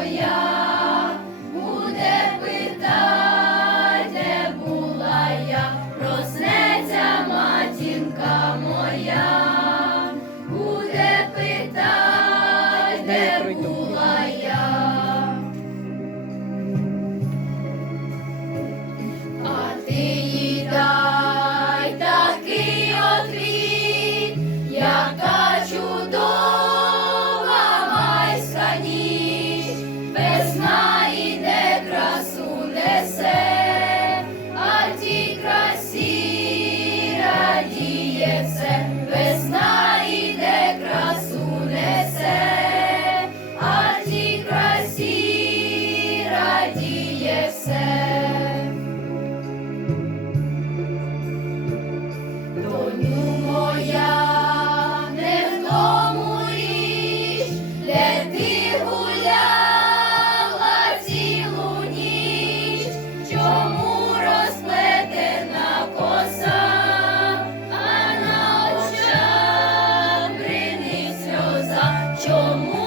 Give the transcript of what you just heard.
твоя etc. Jumbo.